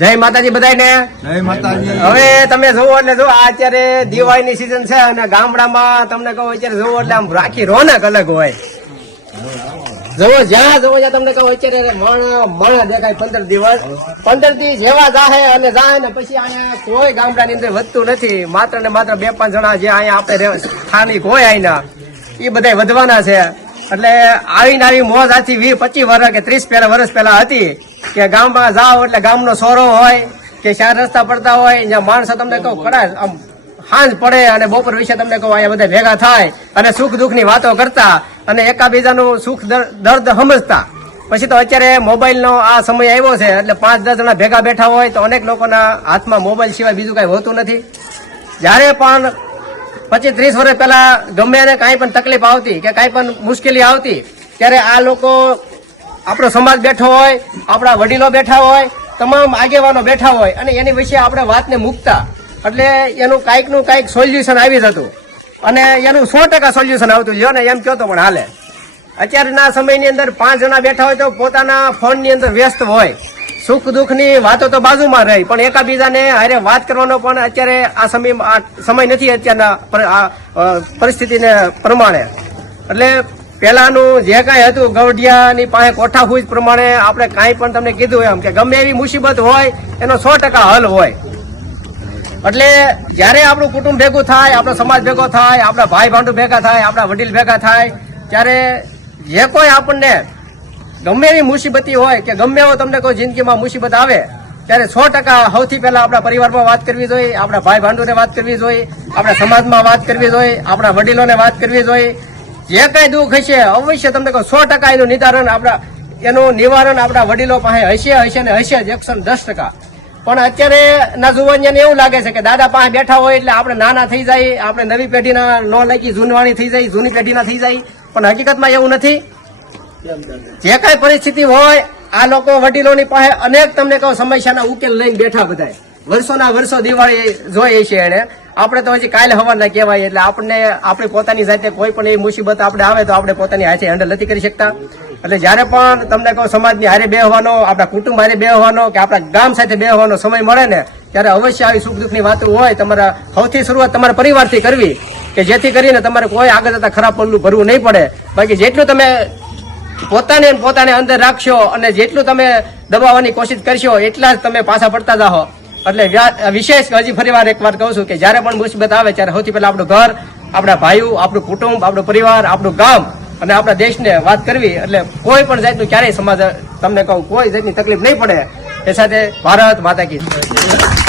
જય માતાજી બધાને. જય માતાજી. હવે તમે જોવો એટલે જો આ અત્યારે દિવાળીની સીઝન છે અને ગામડામાં તમને કહું અત્યારે જોવો એટલે આમ રાખી રોનક અલગ હોય. જોવો જ્યાં જોવો ત્યાં તમને કહું અત્યારે મણ દેખાય 15 દિવસ 15 દી જેવા જાય અને જાય ને પછી અહીંયા કોઈ ગામડાની અંદર વધતું નથી. માત્ર ને માત્ર 2-5 જણા જે અહીંયા આપણે સ્થાનિક હોય અહીંના એ બધા વધવાના છે. એટલે આવીને આવી મોજ આથી 20-25 વર્ષ કે 30 વર્ષ પહેલા હતી કે ગામમાં જાઓ એટલે ગામનો સોરો હોય કે 4 રસ્તા પડતા હોય જ્યાં માણસો તમને કહું કદાચ આમ સાંજ પડે અને બપોર વિશે તમને કહું અહીંયા બધા ભેગા થાય અને સુખ દુઃખ ની વાતો કરતા અને એકાબીજાનું સુખ દર્દ સમજતા. પછી તો અત્યારે મોબાઈલ નો આ સમય આવ્યો છે એટલે 5-10 જણા ભેગા બેઠા હોય તો અનેક લોકોના હાથમાં મોબાઈલ સિવાય બીજું કઈ હોતું નથી. જયારે પણ 25-30 વર્ષ પહેલા ગમે એને કાંઈ પણ તકલીફ આવતી કે કાંઈ પણ મુશ્કેલી આવતી ત્યારે આ લોકો આપણો સમાજ બેઠો હોય, આપણા વડીલો બેઠા હોય, તમામ આગેવાનો બેઠા હોય અને એની વિશે આપણે વાતને મૂકતા એટલે એનું કાંઈક સોલ્યુશન આવી જતું અને એનું 100% સોલ્યુશન આવતું. લ્યો ને એમ કહો તો પણ હાલે. અત્યારના સમયની અંદર 5 જણા બેઠા હોય તો પોતાના ફોનની અંદર વ્યસ્ત હોય. સુખ દુઃખની વાતો તો બાજુમાં રહી પણ એકાબીજાને હારે વાત કરવાનો પણ અત્યારે આ સમય નથી અત્યારના પરિસ્થિતિને પ્રમાણે. એટલે પહેલાનું જે કાંઈ હતું ગવડિયાની પાસે કોઠા ફૂજ પ્રમાણે આપણે કાંઈ પણ તમને કીધું એમ કે ગમે એવી મુસીબત હોય એનો 100% હલ હોય. એટલે જયારે આપણું કુટુંબ ભેગું થાય, આપણો સમાજ ભેગો થાય, આપણા ભાઈ ભાંડુ ભેગા થાય, આપણા વડીલ ભેગા થાય ત્યારે જે કોઈ આપણને ગમે એવી મુસીબતી હોય કે ગમે એવો તમને કોઈ જિંદગીમાં મુસીબત આવે ત્યારે 100% સૌથી પહેલા આપણા પરિવારમાં વાત કરવી જોઈએ, આપણા ભાઈ ભાંડુને વાત કરવી જોઈએ, આપણા સમાજમાં વાત કરવી જોઈએ, આપણા વડીલોને વાત કરવી જોઈએ. જે કઈ દુઃખ હશે અવશ્ય તમને કહું 100% એનું નિવારણ આપણા વડીલો પાસે હશે ને હશે જ 110%. પણ અત્યારે ના જુવાનિયાને એવું લાગે છે કે દાદા પાસે બેઠા હોય એટલે આપણે નાના થઈ જાય, આપણે નવી પેઢીના ન લાગી જૂનવાણી થઈ જાય, જૂની પેઢીના થઈ જાય. પણ હકીકતમાં એવું નથી. જે કઈ પરિસ્થિતિ હોય આ લોકો વડીલોની પાસે અનેક તમને કહું સમસ્યાના ઉકેલ લઈને બેઠા બધા વર્ષોના વર્ષો દિવાળી જોઈ છે એને. આપણે તો હજી કાલે હવાના કહેવાય એટલે આપણને આપણી પોતાની જાતે કોઈ પણ એવી મુસીબત આપણે આવે તો આપણે પોતાની હાથે હેન્ડલ નથી કરી શકતા. એટલે જયારે પણ તમને કહું સમાજની હારે બેહવાનો, આપણા કુટુંબ હારે બેહવાનો કે આપણા ગામ સાથે બેહવાનો સમય મળે ને ત્યારે અવશ્ય આવી સુખ દુઃખની વાતો હોય તમારા સૌથી શરૂઆત તમારા પરિવારથી કરવી કે જેથી કરીને તમારે કોઈ આગળ જતા ખરાબ પગલું ભરવું નહીં પડે. બાકી જેટલું તમે પોતાને અંદર રાખશો અને જેટલું તમે દબાવવાની કોશિશ કરશો એટલા જ તમે પાછા પડતા જાઓ. એટલે વિશેષ હજી ફરીવાર એક વાર કહું છું કે જયારે પણ મુસીબત આવે ત્યારે સૌથી પહેલા આપણું ઘર, આપણા ભાઈઓ, આપણું કુટુંબ, આપણો પરિવાર, આપણું ગામ અને આપણા દેશને વાત કરવી. એટલે કોઈ પણ જાતનું ક્યારેય સમાજ તમને કહું કોઈ જાતની તકલીફ નહીં પડે. એ સાથે ભારત માતા કી જય.